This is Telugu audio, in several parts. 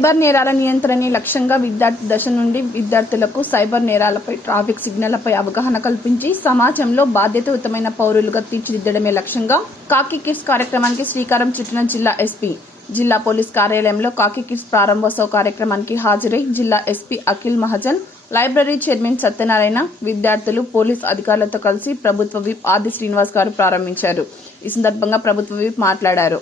సైబర్ నేరాల నియంత్రణే లక్ష్యంగా విద్యార్థి దశ నుండి విద్యార్థులకు సైబర్ నేరాలపై, ట్రాఫిక్ సిగ్నళ్లపై అవగాహన కల్పించి సమాజంలో బాధ్యతాయుతమైన పౌరులుగా తీర్చిదిద్దడమే లక్ష్యంగా కాకి కిడ్స్ కార్యక్రమానికి శ్రీకారం చుట్టిన జిల్లా ఎస్పీ. జిల్లా పోలీస్ కార్యాలయంలో కాకి కిడ్స్ ప్రారంభోత్సవ కార్యక్రమానికి హాజరై జిల్లా SP Akhil Mahajan, library chairman Satyanarayana, విద్యార్థులు, పోలీస్ అధికారులతో కలిసి ప్రభుత్వ విప్ ఆది శ్రీనివాస్ గారు ప్రారంభించారు. ఈ సందర్భంగా ప్రభుత్వ విప్ మాట్లాడారు.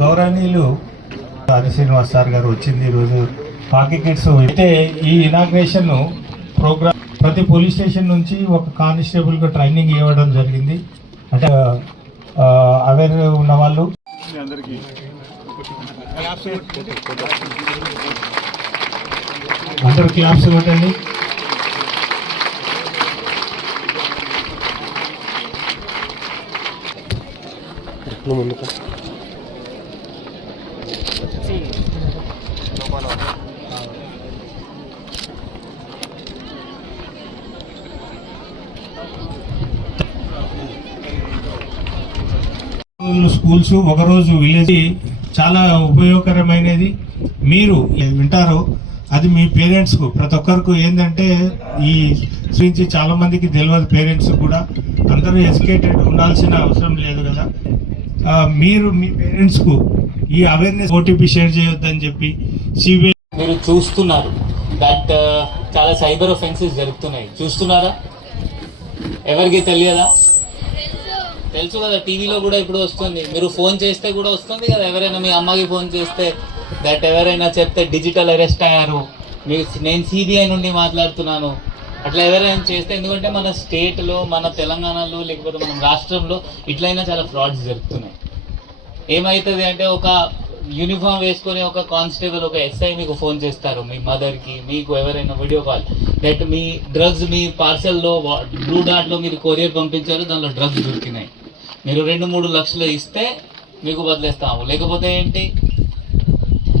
గౌరవనీయులు ఆది శ్రీనివాస్ సార్ గారు వచ్చింది ఈరోజు కాకి కిడ్స్. అయితే ఈ ఇనాగ్రేషన్ ప్రోగ్రామ్ ప్రతి పోలీస్ స్టేషన్ నుంచి ఒక కానిస్టేబుల్ గా ట్రైనింగ్ ఇవ్వడం జరిగింది. అంటే అవేర్ ఉన్న వాళ్ళు అందరు క్లాప్స్ ఇవ్వండి. ముందుకు స్కూల్స్ ఒకరోజు విలేజ్ చాలా ఉపయోగకరమైనది. మీరు వింటారో అది మీ పేరెంట్స్ కు, ప్రతి ఒక్కరికి ఏంటంటే ఈ గురించి చాలా మందికి తెలియదు. పేరెంట్స్ కూడా అందరూ ఎడ్యుకేటెడ్ ఉండాల్సిన అవసరం లేదు కదా. మీరు మీ పేరెంట్స్ కు ఈ అవేర్నెస్ ఓటీపీ షేర్ చేయొద్దని చెప్పి సిబిఐ మీరు చూస్తున్నారు దట్ చాలా సైబర్ ఒఫెన్సెస్ జరుగుతున్నాయి. చూస్తున్నారా? ఎవరికి తెలియదా? తెలుసు కదా, టీవీలో కూడా ఇప్పుడు వస్తుంది. మీరు ఫోన్ చేస్తే కూడా వస్తుంది కదా. ఎవరైనా మీ అమ్మకి ఫోన్ చేస్తే దట్ ఎవరైనా చెప్తే డిజిటల్ అరెస్ట్ అయ్యారు, నేను సిబిఐ నుండి మాట్లాడుతున్నాను, అట్లా ఎవరైనా చేస్తే. ఎందుకంటే మన స్టేట్లో, మన తెలంగాణలో, లేకపోతే మన రాష్ట్రంలో ఇట్లయినా చాలా ఫ్రాడ్స్ జరుగుతున్నాయి. ఏమవుతుంది అంటే ఒక యూనిఫామ్ వేసుకొని ఒక కానిస్టేబుల్, ఒక ఎస్ఐ మీకు ఫోన్ చేస్తారు, మీ మదర్కి, మీకు ఎవరైనా వీడియో కాల్ దట్ మీ డ్రగ్స్ మీ పార్సల్లో బ్లూ డార్ట్లో మీరు కొరియర్ పంపించారు, దానిలో డ్రగ్స్ దొరికినాయి, మీరు 2-3 లక్షలు ఇస్తే మీకు వదిలేస్తాము, లేకపోతే ఏంటి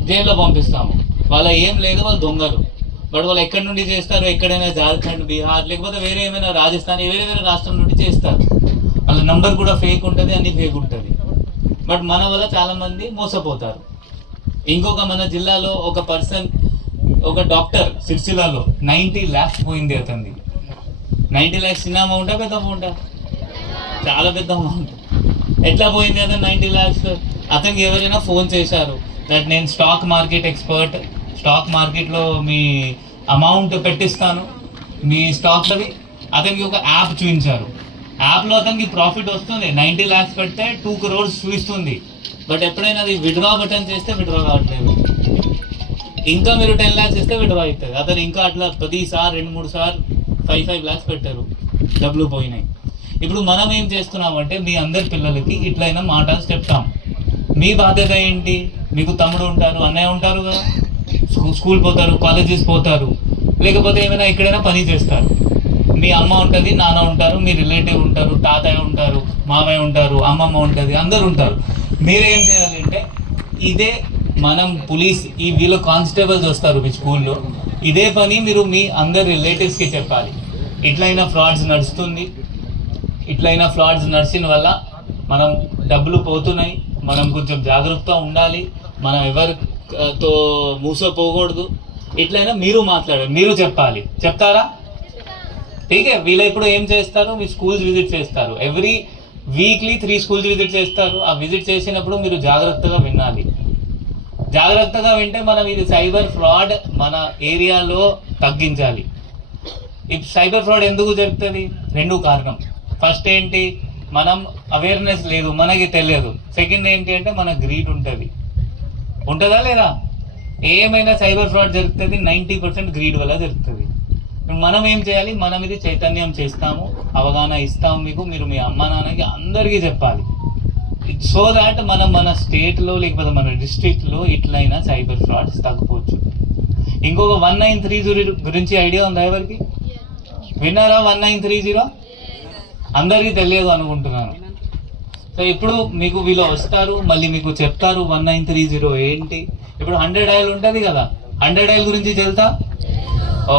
జైల్లో పంపిస్తాము. వాళ్ళ ఏం లేదు, వాళ్ళు దొంగలు. బట్ వాళ్ళు ఎక్కడి నుండి చేస్తారు? ఎక్కడైనా జార్ఖండ్, బీహార్, లేకపోతే వేరే ఏమైనా రాజస్థాన్, వేరే వేరే రాష్ట్రం నుండి చేస్తారు. వాళ్ళ నంబర్ కూడా ఫేక్ ఉంటుంది, అన్ని ఫేక్ ఉంటుంది. బట్ మన వల్ల చాలా మంది మోసపోతారు. ఇంకొక మన జిల్లాలో ఒక పర్సన్, ఒక డాక్టర్ సిరిసిల్లాలో 90 lakhs పోయింది అతనిది. 90 lakhs చిన్న అమౌంటా పెద్ద అమౌంటా? చాలా పెద్ద అమౌంట్. ఎట్లా పోయింది అతను 90 lakhs? అతనికి ఎవరైనా ఫోన్ చేశారు దట్ నేను స్టాక్ మార్కెట్ ఎక్స్పర్ట్, స్టాక్ మార్కెట్లో మీ అమౌంట్ పెట్టిస్తాను, మీ స్టాక్స్ అవి. అతనికి ఒక యాప్ చూపించారు. యాప్లో అతనికి ప్రాఫిట్ వస్తుంది. 90 lakhs పెడితే 2 crores చూపిస్తుంది. బట్ ఎప్పుడైనా అది విడ్రా బటన్ చేస్తే విడ్రా కావట్లేదు. ఇంకా మీరు 10 lakhs ఇస్తే విడ్రా అవుతుంది. అతను ఇంకా అట్లా ప్రతిసారి 2-3 సార్లు 5 lakhs పెట్టారు, డబ్బులు పోయినాయి. ఇప్పుడు మనం ఏం చేస్తున్నామంటే మీ అందరి పిల్లలకి ఇట్లయినా మాటలు చెప్తాం. మీ బాధ్యత ఏంటి? మీకు తమ్ముడు ఉంటారు, అన్నయ్య ఉంటారు కదా, స్కూల్ పోతారు, కాలేజెస్ పోతారు, లేకపోతే ఏమైనా ఎక్కడైనా పని చేస్తారు. మీ అమ్మ ఉంటుంది, నాన్న ఉంటారు, మీ రిలేటివ్ ఉంటారు, తాతయ్య ఉంటారు, మామయ్య ఉంటారు, అమ్మమ్మ ఉంటుంది, అందరు ఉంటారు. మీరేం చేయాలంటే ఇదే మనం పోలీస్ వీళ్ళు కానిస్టేబుల్స్ వస్తారు మీ స్కూల్లో, ఇదే పని మీరు మీ అందరి రిలేటివ్స్కి చెప్పాలి. ఇట్లయినా ఫ్రాడ్స్ నడుస్తుంది, ఇట్లయినా ఫ్రాడ్స్ నడిచిన వల్ల మనం డబ్బులు పోతున్నాయి, మనం కొంచెం జాగ్రత్తగా ఉండాలి, మనం ఎవరితో మూసపోకూడదు. ఇట్లయినా మీరు మాట్లాడాలి, మీరు చెప్పాలి. చెప్తారా? ఠీకే. వీళ్ళు ఇప్పుడు ఏం చేస్తారు? మీ స్కూల్స్ విజిట్ చేస్తారు. ఎవ్రీ వీక్లీ 3 schools విజిట్ చేస్తారు. ఆ విజిట్ చేసినప్పుడు మీరు జాగ్రత్తగా వినాలి. జాగ్రత్తగా వింటే మనం ఇది సైబర్ ఫ్రాడ్ మన ఏరియాలో తగ్గించాలి. ఈ సైబర్ ఫ్రాడ్ ఎందుకు జరుగుతుంది? 2 కారణం. ఫస్ట్ ఏంటి? మనం అవేర్నెస్ లేదు, మనకి తెలియదు. సెకండ్ ఏంటి అంటే మన గ్రీడ్ ఉంటుంది. ఉంటుందా లేదా? ఏమైనా సైబర్ ఫ్రాడ్ జరుగుతుంది 90% గ్రీడ్ వల్ల జరుగుతుంది. మనం ఏం చేయాలి? మనం ఇది చైతన్యం చేస్తాము, అవగాహన ఇస్తాము మీకు, మీరు మీ అమ్మ నాన్నకి అందరికీ చెప్పాలి. సో దాట్ మనం మన స్టేట్లో లేకపోతే మన డిస్ట్రిక్ట్లో ఇట్లయినా సైబర్ ఫ్రాడ్స్ తగ్గిపోవచ్చు. ఇంకొక 1930 గురించి ఐడియా ఉందా ఎవరికి? విన్నారా? 1930 అందరికీ తెలియదు అనుకుంటున్నాను. సో ఇప్పుడు మీకు వీళ్ళు వస్తారు, మళ్ళీ మీకు చెప్తారు 1930 ఏంటి. ఇప్పుడు 100 dial ఉంటుంది కదా, 100 dial గురించి తెలుసా?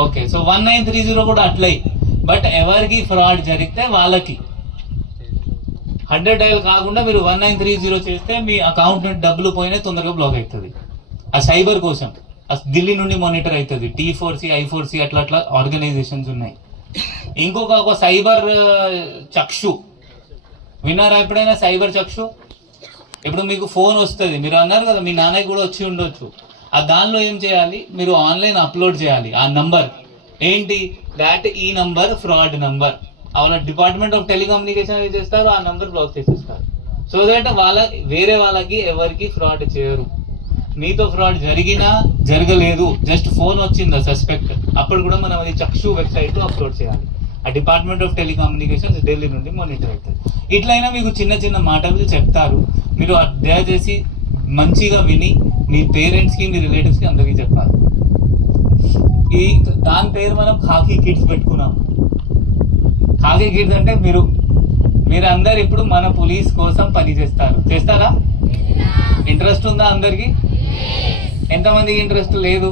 ఓకే. సో 1930 కూడా అట్లయి బట్ ఎవరికి ఫ్రాడ్ జరిగితే వాళ్ళకి 100 డయల్ కాకుండా మీరు 1930 చేస్తే మీ అకౌంట్ నుండి డబ్బులు పోయినా తొందరగా బ్లాక్ అవుతుంది. ఆ సైబర్ కోసం ఢిల్లీ నుండి మానిటర్ అవుతుంది. T4C, I4C అట్లా అట్లా ఆర్గనైజేషన్స్ ఉన్నాయి. ఇంకొక సైబర్ చక్షు విన్నారా ఎప్పుడైనా? సైబర్ చక్షు ఇప్పుడు మీకు ఫోన్ వస్తుంది, మీరు అన్నారు కదా మీ నాన్నకి కూడా వచ్చి ఉండొచ్చు. ఆ దానిలో ఏం చేయాలి, మీరు ఆన్లైన్ అప్లోడ్ చేయాలి ఆ నంబర్ ఏంటి, దాట్ ఈ నంబర్ ఫ్రాడ్ నంబర్. అవునా, డిపార్ట్మెంట్ ఆఫ్ టెలికమ్యూనికేషన్ ఏం చేస్తారు, ఆ నంబర్ బ్లాక్ చేసేస్తారు. సో దట్ వేరే వాళ్ళకి ఎవరికి ఫ్రాడ్ చేయరు. మీతో ఫ్రాడ్ జరిగినా జరగలేదు, జస్ట్ ఫోన్ వచ్చిందా సస్పెక్ట్, అప్పుడు కూడా మనం అది చక్షు వెబ్సైట్ లో అప్లోడ్ చేయాలి. ఆ డిపార్ట్మెంట్ ఆఫ్ టెలికమ్యూనికేషన్స్ ఢిల్లీ నుండి మానిటర్ అవుతుంది. ఇట్లయినా మీకు చిన్న చిన్న మాటలు చెప్తారు, మీరు దయచేసి మంచిగా విని మీ పేరెంట్స్ కి మీ రిలేటివ్స్ కి అందరికీ చెప్పాలి. దాని పేరు మనం ఖాకీ కిడ్స్ పెట్టుకున్నాం. ఖాకీ కిడ్స్ అంటే మీరు అందరు ఇప్పుడు మన పోలీస్ కోసం పని చేస్తారా? ఇంట్రెస్ట్ ఉందా అందరికి? ఎంతమందికి ఇంట్రెస్ట్ లేదు?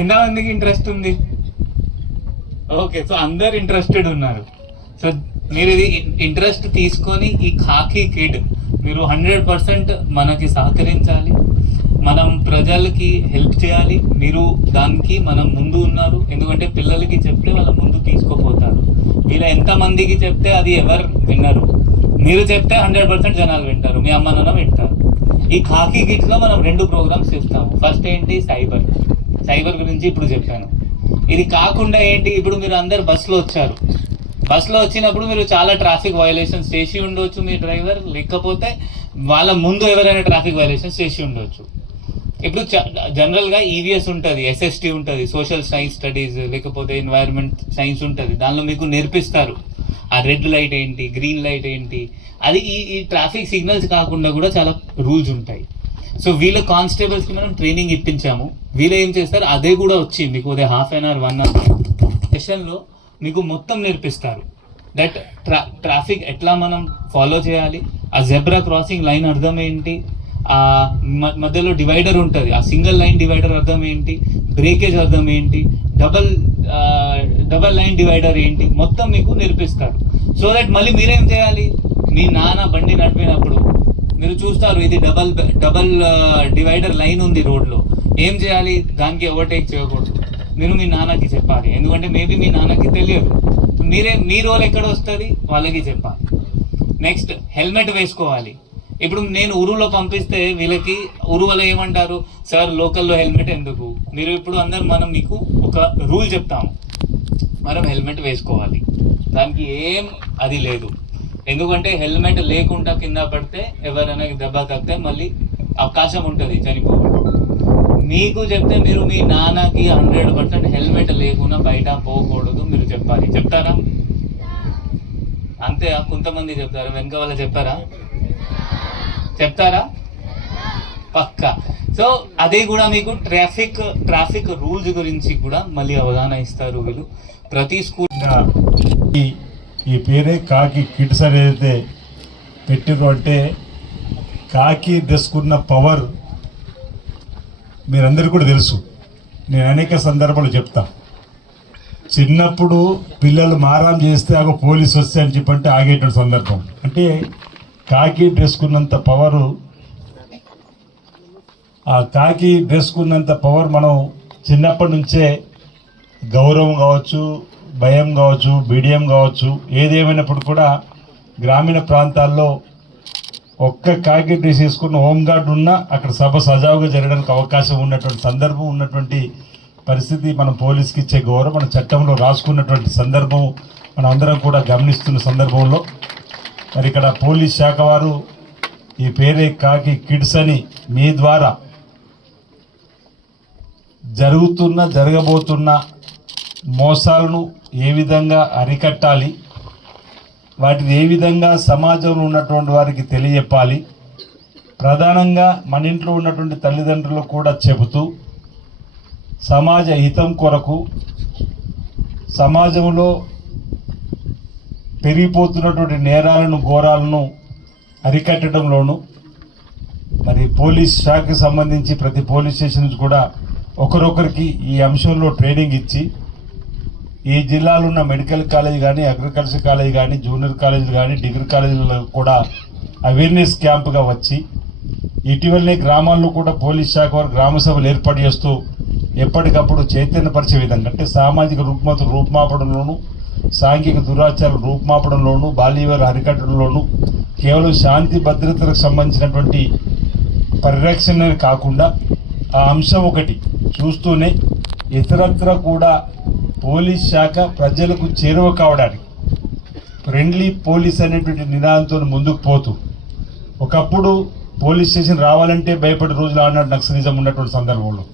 ఎంతమందికి ఇంట్రెస్ట్ ఉంది? ఓకే, సో అందరు ఇంట్రెస్టెడ్ ఉన్నారు. సో మీరు ఇది ఇంట్రెస్ట్ తీసుకొని ఈ ఖాకీ కిడ్ మీరు 100% మనకి సహకరించాలి. మనం ప్రజలకి హెల్ప్ చేయాలి. మీరు దానికి మనం ముందు ఉన్నారు, ఎందుకంటే పిల్లలకి చెప్తే వాళ్ళ ముందు తీసుకోపోతారు. వీళ్ళ ఎంతమందికి చెప్తే అది ఎవరు విన్నారు, మీరు చెప్తే 100% జనాలు వింటారు, మీ అమ్మ నాన్న వింటారు. ఈ ఖాకీ కిడ్స్ లో మనం 2 ప్రోగ్రామ్స్ చేస్తాము. ఫస్ట్ ఏంటి, సైబర్ గురించి ఇప్పుడు చెప్పాను. ఇది కాకుండా ఏంటి, ఇప్పుడు మీరు అందరు బస్సులో వచ్చారు, బస్సులో వచ్చినప్పుడు మీరు చాలా ట్రాఫిక్ వయలేషన్స్ చేసి ఉండొచ్చు మీ డ్రైవర్, లేకపోతే వాళ్ళ ముందు ఎవరైనా ట్రాఫిక్ వయలేషన్స్ చేసి ఉండొచ్చు. ఇప్పుడు జనరల్ గా EVS ఉంటుంది, SST ఉంటుంది, సోషల్ సైన్స్ స్టడీస్, లేకపోతే ఎన్వైరన్మెంట్ సైన్స్ ఉంటుంది. దానిలో మీకు నేర్పిస్తారు ఆ రెడ్ లైట్ ఏంటి, గ్రీన్ లైట్ ఏంటి. అది ఈ ట్రాఫిక్ సిగ్నల్స్ కాకుండా కూడా చాలా రూల్స్ ఉంటాయి. సో వీళ్ళ కానిస్టేబుల్స్ కి మనం ట్రైనింగ్ ఇప్పించాము. వీళ్ళు ఏం చేస్తారు, అదే కూడా వచ్చి మీకు అదే ½ an hour 1 hour సెషన్ లో మీకు మొత్తం నేర్పిస్తారు. దట్ ట్రాఫిక్ ఎట్లా మనం ఫాలో చేయాలి, ఆ జెబ్రా క్రాసింగ్ లైన్ అర్థం ఏంటి, ఆ మధ్యలో డివైడర్ ఉంటుంది, ఆ సింగిల్ లైన్ డివైడర్ అర్థం ఏంటి, బ్రేకేజ్ అర్థం ఏంటి, డబల్ లైన్ డివైడర్ ఏంటి, మొత్తం మీకు నేర్పిస్తారు. సో దట్ మళ్ళీ మీరేం చేయాలి, మీ నాన్న బండి నడిపినప్పుడు మీరు చూస్తారు ఇది డబల్ డివైడర్ లైన్ ఉంది రోడ్ లో, ఏం చేయాలి, దానికి ఓవర్టేక్ చేయకూడదు. మీరు మీ నాన్నకి చెప్పాలి, ఎందుకంటే మేబీ మీ నాన్నకి తెలియదు. మీ రోల్ ఎక్కడ వస్తుంది వాళ్ళకి చెప్పాలి. నెక్స్ట్ హెల్మెట్ వేసుకోవాలి. ఇప్పుడు నేను ఊరులో పంపిస్తే వీళ్ళకి ఊరు వాళ్ళు ఏమంటారు, సార్ లోకల్లో హెల్మెట్ ఎందుకు, మీరు ఇప్పుడు మనం మీకు ఒక రూల్ చెప్తాము, మనం హెల్మెట్ వేసుకోవాలి, దానికి ఏం అది లేదు. ఎందుకంటే హెల్మెట్ లేకుండా కింద పడితే ఎవరైనా దెబ్బ తగ్గితే మళ్ళీ అవకాశం ఉంటుంది చనిపోవడం. మీకు చెప్తే మీరు మీ నాన్నకి 100% హెల్మెట్ లేకుండా బయట పోకూడదు మీరు చెప్పాలి. చెప్తారా? అంతే, కొంతమంది చెప్తారు, వెనక వాళ్ళు చెప్తారా? పక్కా. సో అదే కూడా మీకు ట్రాఫిక్ రూల్స్ గురించి కూడా మళ్ళీ అవగాహన ఇస్తారు వీళ్ళు ప్రతి స్కూల్. ఈ పేరే కాకి కిడ్స్ అనేది పెట్టిరు అంటే కాకి డ్రెస్ కున్న పవర్ మీరందరికీ కూడా తెలుసు. నేను అనేక సందర్భాలు చెప్తా, చిన్నప్పుడు పిల్లలు మారాం చేస్తే ఆగో పోలీసు వస్తే అని చెప్పంటే ఆగేటువంటి సందర్భం. అంటే కాకి డ్రెస్ కున్నంత పవరు, ఆ కాకి డ్రెస్ కున్నంత పవర్ మనం చిన్నప్పటి నుంచే గౌరవం కావచ్చు, భయం కావచ్చు, బిడియం కావచ్చు, ఏదేమైనప్పుడు కూడా గ్రామీణ ప్రాంతాల్లో ఒక్క కాకి డ్రెస్ వేసుకున్న హోంగార్డ్ ఉన్నా అక్కడ సభ సజావుగా జరగడానికి అవకాశం ఉన్నటువంటి సందర్భం, ఉన్నటువంటి పరిస్థితి, మనం పోలీస్కి ఇచ్చే గౌరవం మన చట్టంలో రాసుకున్నటువంటి సందర్భం మనం అందరం కూడా గమనిస్తున్న సందర్భంలో మరి ఇక్కడ పోలీస్ శాఖ వారు ఈ పేరే కాకి కిడ్స్ అని మీ ద్వారా జరగబోతున్న మోసాలను ఏ విధంగా అరికట్టాలి, వాటిని ఏ విధంగా సమాజంలో ఉన్నటువంటి వారికి తెలియజెప్పాలి, ప్రధానంగా మన ఇంట్లో ఉన్నటువంటి తల్లిదండ్రులకు కూడా చెబుతూ సమాజ హితం కొరకు సమాజంలో పెరిగిపోతున్నటువంటి నేరాలను, ఘోరాలను అరికట్టడంలోనూ మరి పోలీస్ శాఖకు సంబంధించి ప్రతి పోలీస్ స్టేషన్ కూడా ఒకరొకరికి ఈ అంశంలో ట్రైనింగ్ ఇచ్చి ఈ జిల్లాలో ఉన్న మెడికల్ కాలేజ్ కానీ, అగ్రికల్చర్ కాలేజ్ కానీ, జూనియర్ కాలేజీలు కానీ, డిగ్రీ కాలేజీలలో కూడా అవేర్నెస్ క్యాంపుగా వచ్చి ఇటీవలనే గ్రామాల్లో కూడా పోలీస్ శాఖ వారు గ్రామ సభలు ఏర్పాటు చేస్తూ ఎప్పటికప్పుడు చైతన్యపరిచే విధంగా, అంటే సామాజిక రుగ్మతలు రూపుమాపడంలోనూ, సాంఘిక దురాచారం రూపుమాపడంలోనూ, బాల్యవివాహాలు అరికట్టడంలోనూ కేవలం శాంతి భద్రతలకు సంబంధించినటువంటి పరిరక్షణ కాకుండా ఆ అంశం ఒకటి చూస్తూనే ఇతరత్ర కూడా పోలీస్ శాఖ ప్రజలకు చేరువ కావడానికి ఫ్రెండ్లీ పోలీస్ అనేటువంటి నినాదంతో ముందుకు పోతూ, ఒకప్పుడు పోలీస్ స్టేషన్ రావాలంటే భయపడే రోజులు ఆనాడు నక్సలిజం ఉన్నటువంటి సందర్భంలో,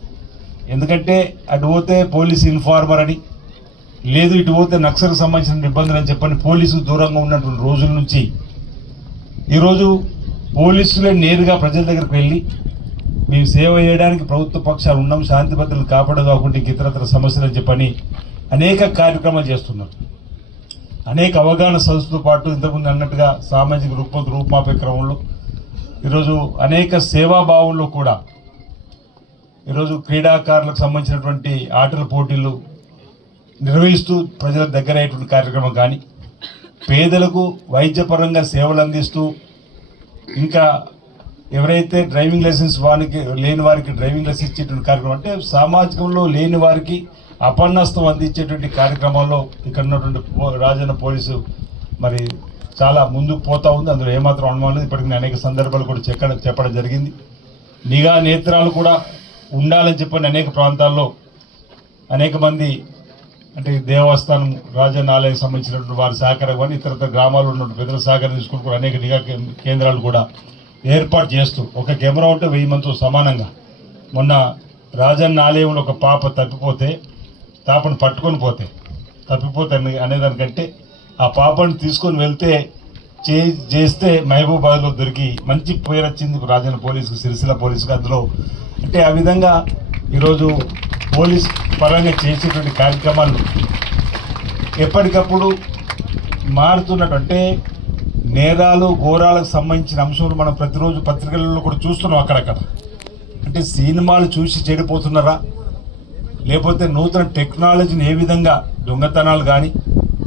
ఎందుకంటే అటు పోతే పోలీస్ ఇన్ఫార్మర్ అని, లేదు ఇటు పోతే నక్సల్కి సంబంధించిన నిబంధనలు అని చెప్పని పోలీసు దూరంగా ఉన్నటువంటి రోజుల నుంచి ఈరోజు పోలీసులే నేరుగా ప్రజల దగ్గరికి వెళ్ళి మేము సేవ చేయడానికి ప్రభుత్వ పక్షాలు ఉన్నాం, శాంతి భద్రతలు కాపాడదు కాకుండా ఇతరత్ర సమస్యలు అని చెప్పని అనేక కార్యక్రమాలు చేస్తున్నారు. అనేక అవగాహన సదస్సుతో పాటు ఇంతకుముందు అన్నట్టుగా సామాజిక రూపుమాపే క్రమంలో ఈరోజు అనేక సేవాభావంలో కూడా ఈరోజు క్రీడాకారులకు సంబంధించినటువంటి ఆటల పోటీలు నిర్వహిస్తూ ప్రజల దగ్గర అయ్యేటువంటి కార్యక్రమం కానీ, పేదలకు వైద్యపరంగా సేవలు అందిస్తూ, ఇంకా ఎవరైతే డ్రైవింగ్ లైసెన్స్ లేని వారికి డ్రైవింగ్ లైసెన్స్ ఇచ్చేటువంటి కార్యక్రమం, అంటే సామాజికంలో లేని వారికి అపన్నస్తం అందించేటువంటి కార్యక్రమాల్లో ఇక్కడ ఉన్నటువంటి రాజన్న పోలీసు మరి చాలా ముందుకు పోతా ఉంది. అందులో ఏమాత్రం అనుమానం లేదు. ఇప్పటికీ అనేక సందర్భాలు కూడా చెప్పడం జరిగింది. నిఘా నేత్రాలు కూడా ఉండాలని చెప్పని అనేక ప్రాంతాల్లో అనేక మంది, అంటే దేవస్థానం, రాజన్న ఆలయానికి సంబంధించినటువంటి వారి సహకారం కానీ, ఇతర గ్రామాల్లో ఉన్నటువంటి పెద్దల సహకారం తీసుకుని కూడా అనేక నిఘా కేంద్రాలు కూడా ఏర్పాటు చేస్తూ, ఒక కెమెరా ఉంటే 1000 మందితో సమానంగా. మొన్న రాజన్న ఆలయంలో ఒక పాప పాపను పట్టుకొని తప్పిపోతే అనేదానికంటే ఆ పాపను తీసుకొని వెళ్తే చేస్తే మహబూబాబాద్లో దొరికి మంచి పేరు వచ్చింది రాజన్న పోలీసుకు, సిరిసిల్ల పోలీసుకు. అందులో అంటే ఆ విధంగా ఈరోజు పోలీస్ పరంగా చేసేటువంటి కార్యక్రమాలు ఎప్పటికప్పుడు మారుతున్నట్టు, అంటే నేరాలు ఘోరాలకు సంబంధించిన అంశాలు మనం ప్రతిరోజు పత్రికలలో కూడా చూస్తున్నాం. అక్కడక్కడ అంటే సినిమాలు చూసి చెడిపోతున్నారా, లేకపోతే నూతన టెక్నాలజీని ఏ విధంగా దొంగతనాలు కానీ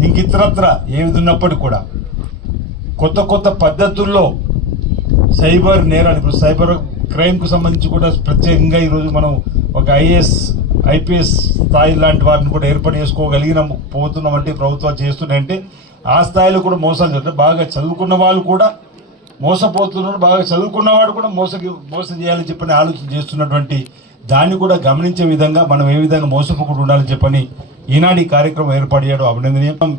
ఇంకితరత్ర ఏ విధంగా ఉన్నప్పటికీ కూడా కొత్త కొత్త పద్ధతుల్లో సైబర్ నేరాలు, ఇప్పుడు సైబర్ క్రైమ్కు సంబంధించి కూడా ప్రత్యేకంగా ఈరోజు మనం ఒక ఐపీఎస్ స్థాయి లాంటి వారిని కూడా ఏర్పాటు చేసుకోగలిగినాము, పోతున్నామంటే ప్రభుత్వాలు చేస్తున్నాయంటే ఆ స్థాయిలో కూడా మోసాలు జరుగుతాయి. బాగా చదువుకున్న వాళ్ళు కూడా మోసపోతున్నారు, బాగా చదువుకున్నవాడు కూడా మోసం చేయాలని చెప్పని ఆలోచన చేస్తున్నటువంటి దాన్ని కూడా గమనించే విధంగా మనం ఏ విధంగా మోసపోకుండా ఉండాలని చెప్పని ఈనాడు ఈ కార్యక్రమం ఏర్పాటు చేయడం అభినందనీయం.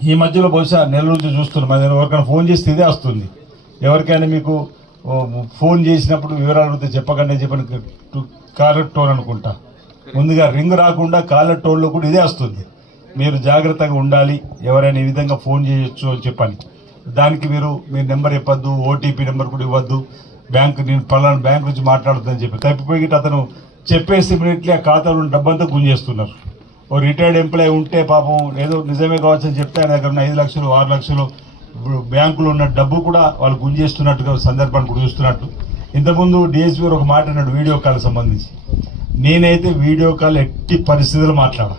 ఈ మధ్యలో బహుశా నెల రోజులు చూస్తున్నాం, ఎవరికైనా ఫోన్ చేస్తే ఇదే వస్తుంది. ఎవరికైనా మీకు ఫోన్ చేసినప్పుడు వివరాలు అడిగితే చెప్పకండి చెప్పని కాలర్ టోన్ అనుకుంటా, ముందుగా రింగ్ రాకుండా కాలర్ టోన్లో కూడా ఇదే వస్తుంది. మీరు జాగ్రత్తగా ఉండాలి, ఎవరైనా ఈ విధంగా ఫోన్ చేయొచ్చు అని చెప్పని. దానికి మీరు మీ నెంబర్ ఇవ్వద్దు, ఓటీపీ నెంబర్ కూడా ఇవ్వద్దు, నేను పలానా బ్యాంక్ నుంచి మాట్లాడుతుందని చెప్పి తప్పిపోయి అతను చెప్పేసి ఇమీడియట్లీ ఆ ఖాతాలో డబ్బంతా గుంజేస్తున్నారు. ఓ రిటైర్డ్ ఎంప్లాయీ ఉంటే పాపం ఏదో నిజమే కావచ్చు అని చెప్తే ఆయన దగ్గర ఉన్న 5 లక్షలు 6 లక్షలు బ్యాంకులో ఉన్న డబ్బు కూడా వాళ్ళు గుంజేస్తున్నట్టుగా సందర్భాన్ని కూడా చూస్తున్నట్టు. ఇంతకుముందు డిఎస్పీ ఒక మాట అన్నాడు వీడియో కాల్ సంబంధించి. నేనైతే వీడియో కాల్ ఎట్టి పరిస్థితుల్లో మాట్లాడా.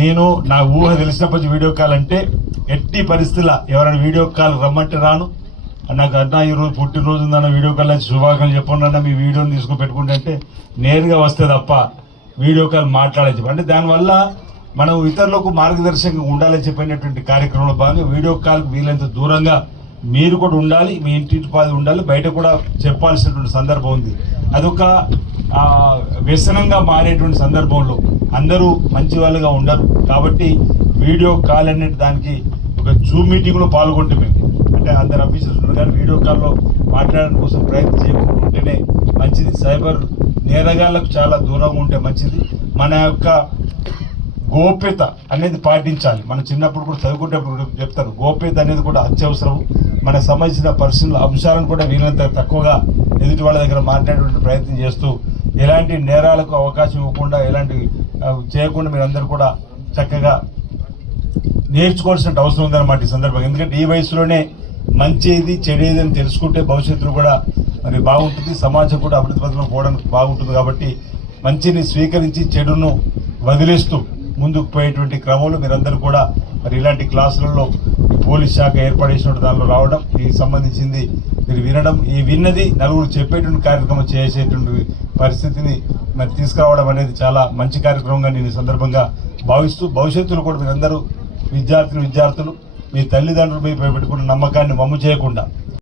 నేను నా ఊహ తెలిసినప్పటి వీడియో కాల్ అంటే ఎట్టి పరిస్థితుల్లో ఎవరైనా వీడియో కాల్ రమ్మంటే రాను. నాకు అన్నా ఈరోజు పుట్టినరోజు ఉందన్న వీడియో కాల్ వచ్చి శుభాకాంక్షలు చెప్పండి అన్న, మీ వీడియోని తీసుకొని పెట్టుకుంటే అంటే నేరుగా వస్తే తప్ప వీడియో కాల్ మాట్లాడని చెప్పి, అంటే దానివల్ల మనం ఇతరులకు మార్గదర్శకంగా ఉండాలని చెప్పినటువంటి కార్యక్రమంలో భాగంగా వీడియో కాల్ వీలైనంత దూరంగా మీరు కూడా ఉండాలి, మీ ఇంటి పాది ఉండాలి, బయట కూడా చెప్పాల్సినటువంటి సందర్భం ఉంది. అదొక వ్యసనంగా మారేటువంటి సందర్భంలో అందరూ మంచి వాళ్ళుగా ఉండరు. కాబట్టి వీడియో కాల్ అనే దానికి ఒక జూమ్ మీటింగ్లో పాల్గొంటే మేము, అంటే అందరు ఆఫీసర్స్ ఉన్నారు కానీ వీడియో కాల్లో మాట్లాడడం కోసం ప్రయత్నం చేయకుండా ఉంటేనే మంచిది. సైబర్ నేరగాళ్లకు చాలా దూరంగా ఉంటే మంచిది. మన యొక్క గోప్యత అనేది పాటించాలి. మనం చిన్నప్పుడు కూడా చదువుకుంటేప్పుడు చెప్తారు, గోప్యత అనేది కూడా అత్యవసరం. మనకు సంబంధించిన పర్సనల్ అంశాలను కూడా వీలంత తక్కువగా ఎదుటి వాళ్ళ దగ్గర మాట్లాడేటువంటి ప్రయత్నం చేస్తూ ఎలాంటి నేరాలకు అవకాశం ఇవ్వకుండా, ఎలాంటి చేయకుండా మీరందరూ కూడా చక్కగా నేర్చుకోవాల్సిన అవసరం ఉందన్నమాట ఈ సందర్భంగా. ఎందుకంటే ఈ వయసులోనే మంచిది చెడేది అని తెలుసుకుంటే భవిష్యత్తులో కూడా మరి బాగుంటుంది, సమాజం కూడా అభివృద్ధి పథంలో పోవడానికి బాగుంటుంది. కాబట్టి మంచిని స్వీకరించి చెడును వదిలేస్తూ ముందుకు పోయేటువంటి క్రమంలో మీరందరూ కూడా మరి ఇలాంటి క్లాసులలో ఈ పోలీస్ శాఖ ఏర్పాటు చేసినటువంటి దానిలో రావడం ఈ సంబంధించింది మీరు వినడం ఈ విన్నది నలుగురు చెప్పేటువంటి కార్యక్రమం చేసేటువంటి పరిస్థితిని మరి తీసుకురావడం అనేది చాలా మంచి కార్యక్రమంగా నేను ఈ సందర్భంగా భావిస్తూ భవిష్యత్తులో కూడా మీరందరూ విద్యార్థులు మీ తల్లిదండ్రులు మీ పెట్టుకున్న నమ్మకాన్ని వమ్ము చేయకుండా